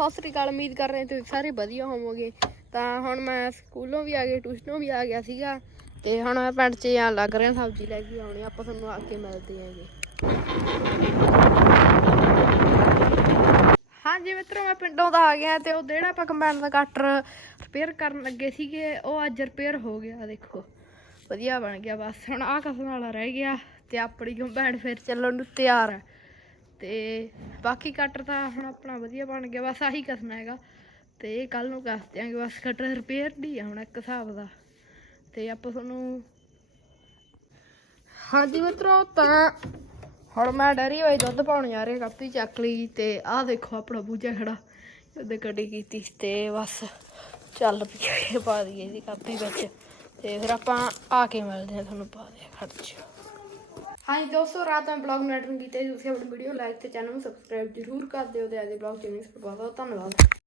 ਸਤਿ ਸ੍ਰੀ ਅਕਾਲ। ਉਮੀਦ ਕਰ ਰਹੇ ਤੁਸੀਂ ਸਾਰੇ ਵਧੀਆ ਹੋਵੋਗੇ। ਤਾਂ ਹੁਣ ਮੈਂ ਸਕੂਲੋਂ ਵੀ ਆ ਗਈ, ਟਿਊਸ਼ਨੋਂ ਵੀ ਆ ਗਿਆ ਸੀਗਾ ਤੇ ਹੁਣ ਮੈਂ ਪਿੰਡ 'ਚ ਜਾਣ ਲੱਗ ਰਿਹਾ, ਸਬਜ਼ੀ ਲੈ ਕੇ ਆਉਣੀ। ਆਪਾਂ ਤੁਹਾਨੂੰ ਆ ਕੇ ਮਿਲਦੇ ਹੈਗੇ। ਹਾਂਜੀ ਮਿੱਤਰੋ, ਮੈਂ ਪਿੰਡੋਂ ਦਾ ਆ ਗਿਆ ਤੇ ਉਹ ਜਿਹੜਾ ਆਪਾਂ ਕੰਬਾਈਨ ਦਾ ਕਟਰ ਰਿਪੇਅਰ ਕਰਨ ਲੱਗੇ ਸੀਗੇ ਉਹ ਅੱਜ ਰਿਪੇਅਰ ਹੋ ਗਿਆ। ਦੇਖੋ ਵਧੀਆ ਬਣ ਗਿਆ। ਬਸ ਹੁਣ ਆਹ ਕਸਣ ਵਾਲਾ ਰਹਿ ਗਿਆ ਤੇ ਆਪਣੀ ਕੰਬਾਈਨ ਫਿਰ ਚੱਲਣ ਨੂੰ ਤਿਆਰ ਹੈ। ਤੇ ਬਾਕੀ ਕਟਰ ਤਾਂ ਹੁਣ ਆਪਣਾ ਵਧੀਆ ਬਣ ਗਿਆ। ਬਸ ਆਹੀ ਕਸਣਾ ਹੈਗਾ ਤੇ ਇਹ ਕੱਲ ਨੂੰ ਕਸ ਦਿਆਂਗੇ। ਬਸ ਕਟਰ ਰਿਪੇਅਰ ਦੀ ਆ ਹੁਣ ਇੱਕ ਹਿਸਾਬ ਦਾ। ਤੇ ਆਪਾਂ ਤੁਹਾਨੂੰ ਹਾਂਜੀ ਮਿੱਤਰੋ, ਤਾਂ ਹੁਣ ਮੈਂ ਡੈਰੀ ਵਾਲੀ ਦੁੱਧ ਪਾਉਣ ਜਾ ਰਿਹਾ। ਕਾਪੀ ਚੱਕ ਲਈ ਤੇ ਆਹ ਦੇਖੋ ਆਪਣਾ ਬੂਝਾ ਖੜਾ ਉਹਦੇ ਕਟੀ ਕੀਤੀ ਤੇ ਬਸ ਚੱਲ ਪਈ ਪਾ ਦਈਏ ਇਹਦੀ ਕਾਪੀ ਵਿੱਚ ਤੇ ਫਿਰ ਆਪਾਂ ਆ ਕੇ ਮਿਲਦੇ ਹਾਂ ਤੁਹਾਨੂੰ। ਪਾ ਦਿਆ ਖਰਚ। ਹਾਂਜੀ ਦੋਸਤੋ, ਰਾਤ ਮੈਂ ਬਲੌਗ ਨੂੰ ਐਡਿਟ ਕੀਤਾ। ਤੁਸੀਂ ਆਪਣੀ ਵੀਡੀਓ ਲਾਈਕ ਤੇ ਚੈਨਲ ਨੂੰ ਸਬਸਕ੍ਰਾਈਬ ਜ਼ਰੂਰ ਕਰ ਦਿਓ ਤੇ ਅੱਜ ਦੇ ਬਲੌਗ 'ਚ ਨਹੀਂ ਧੰਨਵਾਦ।